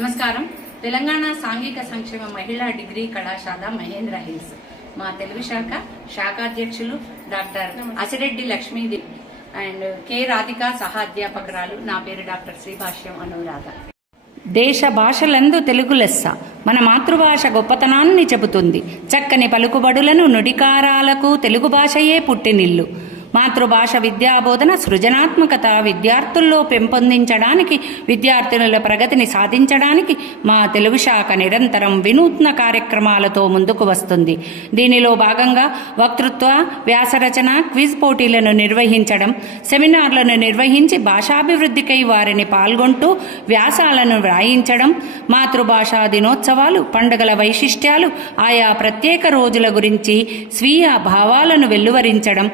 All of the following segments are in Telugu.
నమస్కారం. తెలంగాణ సాంఘిక సంక్షేమ మహిళా డిగ్రీ కళాశాల మహేంద్ర హిల్స్. మా తెలుగు శాఖ శాఖాధ్యక్షులు doctor Asireddy Lakshmidevi and K Radhika సహాధ్యాపకురాలు నా పేరు డాక్టర్ శ్రీభాష్యం అనురాధ. దేశ భాషలందు తెలుగు లెస్స. మన మాతృభాష గొప్పతనాన్ని చెబుతుంది. చక్కని పలుకుబడులను నుడికారాలకు తెలుగు భాషయే పుట్టినిల్లు. మాతృభాష విద్యాబోధన సృజనాత్మకత విద్యార్థుల్లో పెంపొందించడానికి విద్యార్థినుల ప్రగతిని సాధించడానికి మా తెలుగు శాఖ నిరంతరం వినూత్న కార్యక్రమాలతో ముందుకు వస్తుంది. దీనిలో భాగంగా వక్తృత్వ వ్యాసరచన క్విజ్ పోటీలను నిర్వహించడం సెమినార్లను నిర్వహించి భాషాభివృద్ధికై వారిని పాల్గొంటూ వ్యాసాలను వ్రాయించడం మాతృభాషా దినోత్సవాలు పండుగల వైశిష్ట్యాలు ఆయా ప్రత్యేక రోజుల గురించి స్వీయ భావాలను వెల్లువరించడం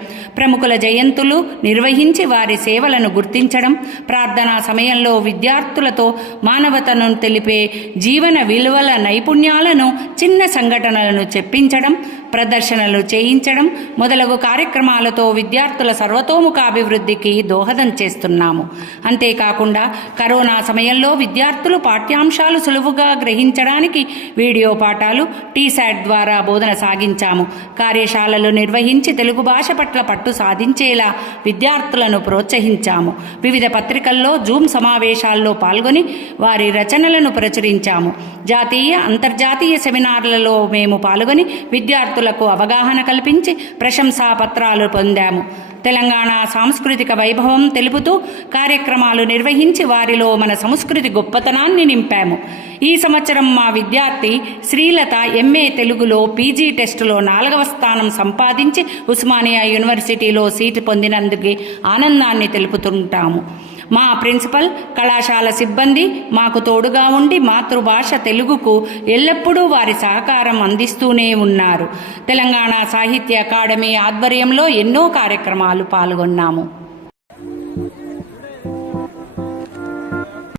ప్రముఖుల జయంతులు నిర్వహించి వారి సేవలను గుర్తించడం ప్రార్థనా సమయంలో విద్యార్థులతో మానవతను తెలిపే జీవన విలువల నైపుణ్యాలను చిన్న సంఘటనలను చెప్పించడం ప్రదర్శనలు చేయించడం మొదలగు కార్యక్రమాలతో విద్యార్థుల సర్వతోముఖ అభివృద్ధికి దోహదం చేస్తున్నాము. అంతేకాకుండా కరోనా సమయంలో విద్యార్థులు పాఠ్యాంశాలు సులువుగా గ్రహించడానికి వీడియో పాఠాలు టీశాట్ ద్వారా బోధన సాగించాము. కార్యశాలలు నిర్వహించి తెలుగు భాష పట్ల పట్టు సాధించేలా విద్యార్థులను ప్రోత్సహించాము. వివిధ పత్రికల్లో జూమ్ సమావేశాల్లో పాల్గొని వారి రచనలను ప్రచురించాము. జాతీయ అంతర్జాతీయ సెమినార్ సెమినార్లలో మేము పాల్గొని విద్యార్థులకు అవగాహన కల్పించి ప్రశంసా పత్రాలు పొందాము. తెలంగాణ సాంస్కృతిక వైభవం తెలుపుతూ కార్యక్రమాలు నిర్వహించి వారిలో మన సంస్కృతి గొప్పతనాన్ని నింపాము. ఈ సంవత్సరం మా విద్యార్థి శ్రీలత ఎంఏ తెలుగులో పీజీ టెస్టులో నాలుగవ స్థానం సంపాదించి ఉస్మానియా యూనివర్సిటీలో సీటు పొందినందుకు ఆనందాన్ని తెలుపుతుంటాము. మా ప్రిన్సిపల్ కళాశాల సిబ్బంది మాకు తోడుగా ఉండి మాతృభాష తెలుగుకు ఎల్లప్పుడూ వారి సహకారం అందిస్తూనే ఉన్నారు. తెలంగాణ సాహిత్య అకాడమీ ఆధ్వర్యంలో ఎన్నో కార్యక్రమాలు పాల్గొన్నాము.